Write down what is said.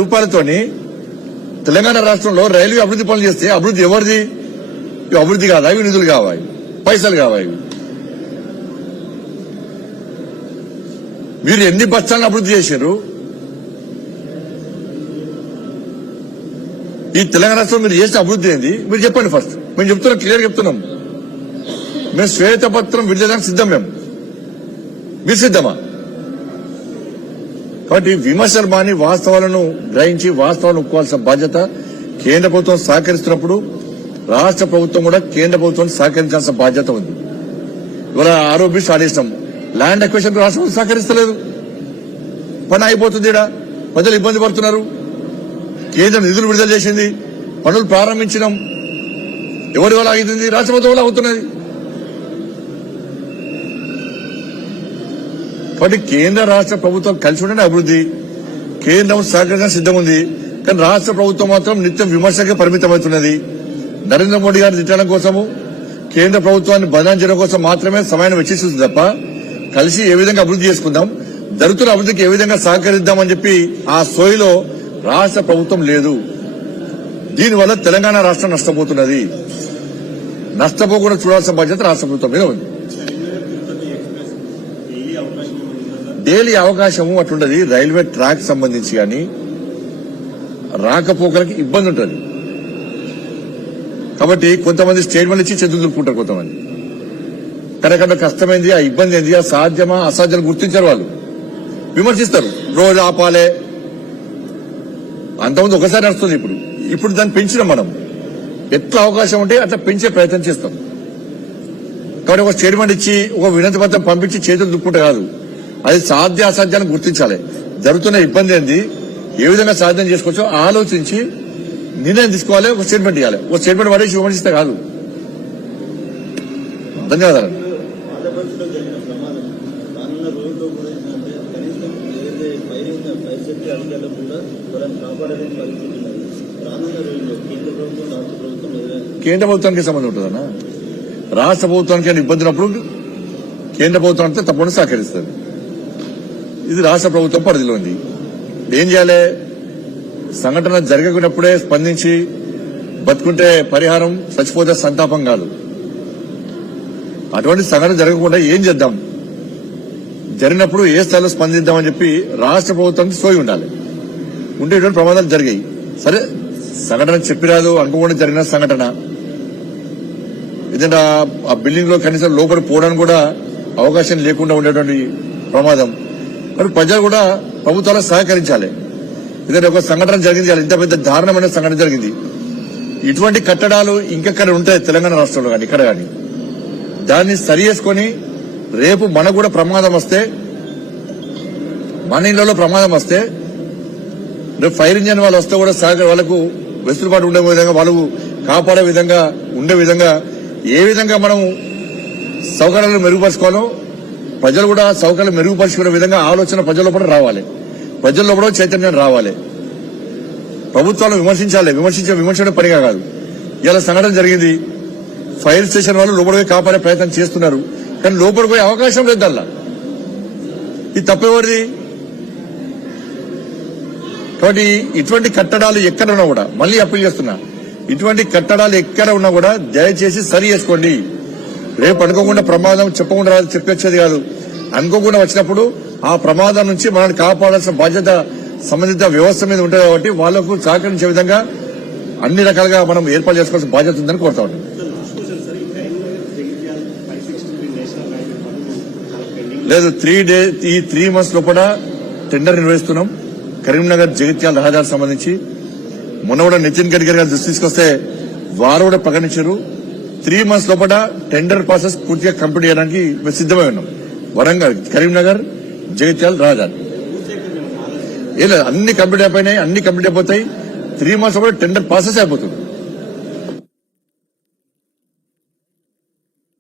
రూపాయలతోని తెలంగాణ రాష్ట్రంలో రైల్వే అభివృద్ధి పనులు చేస్తే అభివృద్ధి ఎవరిది? అభివృద్ధి కాదా? ఇవి నిధులు కావాలి, పైసలు కావాలి. మీరు ఎన్ని బస్టాండ్లు అభివృద్ధి చేశారు? ఈ తెలంగాణ రాష్ట్రంలో మీరు చేసిన అభివృద్ధి ఏంది మీరు చెప్పండి. ఫస్ట్ మేము చెప్తున్నాం, క్లియర్ చెప్తున్నాం. మేము శ్వేతపత్రం విడుదలకు సిద్ధం. మీరు సిద్ధమా? కాబట్టి విమర్శలు మాని వాస్తవాలను గ్రహించి వాస్తవాలను ఒప్పుకోవాల్సిన బాధ్యత కేంద్ర ప్రభుత్వం సహకరిస్తున్నప్పుడు రాష్ట్ర ప్రభుత్వం కూడా కేంద్ర ప్రభుత్వాన్ని సహకరించాల్సిన బాధ్యత ఉంది. ఇవాళ ఆరోపి స్టార్ట్ చేసినాం, ల్యాండ్ అక్విజిషన్ రాష్ట్ర ప్రభుత్వం సహకరిస్తలేదు. పని అయిపోతుంది, ఇక్కడ ప్రజలు ఇబ్బంది పడుతున్నారు. కేంద్రం నిధులు విడుదల చేసింది, పనులు ప్రారంభించినాం. ఎవరి వల్ల ఆగుతుంది? రాష్ట్ర ప్రభుత్వం వల్ల అవుతున్నది. కాబట్టి కేంద్ర రాష్ట్ర ప్రభుత్వం కలిసి ఉండే అభివృద్ధి, కేంద్రం సహకరించడానికి సిద్ధం ఉంది. కానీ రాష్ట్ర ప్రభుత్వం మాత్రం నిత్యం విమర్శకే పరిమితమవుతున్నది. నరేంద్ర మోడీ గారిని తిట్టడం కోసము, కేంద్ర ప్రభుత్వాన్ని బదనాం చేయడం కోసం మాత్రమే సమయాన్ని వెచ్చిస్తుంది తప్ప కలిసి ఏ విధంగా అభివృద్ధి చేసుకుందాం, జరుగుతున్న అభివృద్ధికి ఏ విధంగా సహకరిద్దామని చెప్పి ఆ సోయిలో రాష్ట్ర ప్రభుత్వం లేదు. దీనివల్ల తెలంగాణ రాష్ట్రం నష్టపోతున్నది. నష్టపోకుండా చూడాల్సిన బాధ్యత రాష్ట్ర ప్రభుత్వం మీద ఉంది. డైలీ అవకాశము అట్లుంటది. రైల్వే ట్రాక్ సంబంధించి కానీ రాకపోకలకి ఇబ్బంది ఉంటుంది. కాబట్టి కొంతమంది స్టేట్మెంట్ ఇచ్చి చేతులు దులుపుకుంటారు. కొంతమంది కరెక్ట్ కష్టమైంది, ఆ ఇబ్బంది ఏంది, ఆ సాధ్యమా అసాధ్యాలు గుర్తించారు. వాళ్ళు విమర్శిస్తారు, రోజు ఆపాలే. అంతకుముందు ఒకసారి నడుస్తుంది. ఇప్పుడు దాన్ని పెంచినాం. మనం ఎట్లా అవకాశం ఉంటే అట్లా పెంచే ప్రయత్నం చేస్తాం. కాబట్టి ఒక స్టేట్మెంట్ ఇచ్చి ఒక వినతి పత్రం పంపించి చేతులు దులుపుకుంటే కాదు, అది సాధ్య అసాధ్యాన్ని గుర్తించాలి. జరుగుతున్న ఇబ్బంది ఏంది, ఏ విధంగా సాధ్యం చేసుకోవచ్చో ఆలోచించి నిర్ణయం తీసుకోవాలి. ఒక స్టేట్మెంట్ ఇవ్వాలి. ఒక స్టేట్మెంట్ పడేసి విమర్శిస్తే కాదు. ధన్యవాదాలు. కేంద్ర ప్రభుత్వానికి సంబంధం ఉంటుందన్నా. రాష్ట్ర ప్రభుత్వానికి ఇబ్బంది ఉన్నప్పుడు కేంద్ర ప్రభుత్వం అంతా తప్పకుండా సహకరిస్తుంది. ఇది రాష్ట్ర ప్రభుత్వం పరిధిలో ఉంది. ఏం చేయాలి? సంఘటన జరగకున్నప్పుడే స్పందించి బతుకుంటే పరిహారం, చచ్చిపోతే సంతాపం కాదు. అటువంటి సంఘటన జరగకుండా ఏం చేద్దాం, జరిగినప్పుడు ఏ స్థాయిలో స్పందిద్దామని చెప్పి రాష్ట్ర ప్రభుత్వానికి సోయి ఉండాలి. ఉంటే ఇటువంటి ప్రమాదాలు జరిగాయి. సరే, సంఘటన చెప్పిరాదు, అనుకోకుండా జరిగిన సంఘటన. ఏదైనా ఆ బిల్డింగ్ లో కనీసం లోపలి పోవడానికి కూడా అవకాశం లేకుండా ఉండేటువంటి ప్రమాదం. మరి ప్రజలు కూడా ప్రభుత్వాలకు సహకరించాలి. ఎందుకంటే ఒక సంఘటన జరిగింది, ఇంత పెద్ద దారుణమైన సంఘటన జరిగింది. ఇటువంటి కట్టడాలు ఇంకెక్కడ ఉంటాయి తెలంగాణ రాష్ట్రంలో కానీ ఇక్కడ కానీ. దాన్ని సరి చేసుకుని రేపు మనకు కూడా ప్రమాదం వస్తే, మన ఇళ్లలో ప్రమాదం వస్తే, రేపు ఫైర్ ఇంజన్ వాళ్ళు వస్తే కూడా వాళ్ళకు వెసులుబాటు ఉండే విధంగా, వాళ్ళకు కాపాడే విధంగా ఉండే విధంగా ఏ విధంగా మనం సౌకర్యాలు మెరుగుపరుచుకోవాలో ప్రజలు కూడా సౌకర్యాలు మెరుగుపరుచుకునే విధంగా ఆలోచన ప్రజల్లో కూడా రావాలి. ప్రజల్లో కూడా చైతన్యం రావాలి. ప్రభుత్వాలను విమర్శించాలి. విమర్శించడం పనిగా కాదు. ఇలా సంఘటన జరిగింది, ఫైర్ స్టేషన్ వాళ్ళు లోపలికి కాపాడే ప్రయత్నం చేస్తున్నారు. కానీ లోపలికి పోయే అవకాశం లేదు. అలా ఇది తప్పేవారిది. కాబట్టి ఇటువంటి కట్టడాలు ఎక్కడ ఉన్నా కూడా, మళ్ళీ అప్పీల్ చేస్తున్నా, ఇటువంటి కట్టడాలు ఎక్కడ ఉన్నా కూడా దయచేసి సరి చేసుకోండి. రేపు అనుకోకుండా ప్రమాదం చెప్పకుండా చెప్పొచ్చేది కాదు. అనుకోకుండా వచ్చినప్పుడు ఆ ప్రమాదం నుంచి మనల్ని కాపాడాల్సిన బాధ్యత సంబంధిత వ్యవస్థ మీద ఉంటుంది. కాబట్టి వాళ్లకు సహకరించే విధంగా అన్ని రకాలుగా మనం ఏర్పాటు చేసుకోవాల్సిన బాధ్యత ఉందని కోరుతా ఉన్నాం. లేదు, ఈ 3 months లోపల టెండర్ నిర్వహిస్తున్నాం. కరీంనగర్ జగిత్యాల రహదారికి సంబంధించి మొన్న కూడా నితిన్ గడ్కరీ గారు దృష్టి తీసుకొస్తే వారు కూడా ప్రకటించారు. 3 months లోపల టెండర్ ప్రాసెస్ పూర్తిగా కంప్లీట్ చేయడానికి మేము సిద్దమై ఉన్నాం. వరంగల్, కరీంనగర్, జగిత్యాల రహదారి అన్ని కంప్లీట్ అయిపోయినాయి. అన్ని కంప్లీట్ అయిపోతాయి. 3 months లోపల టెండర్ ప్రాసెస్ అయిపోతుంది.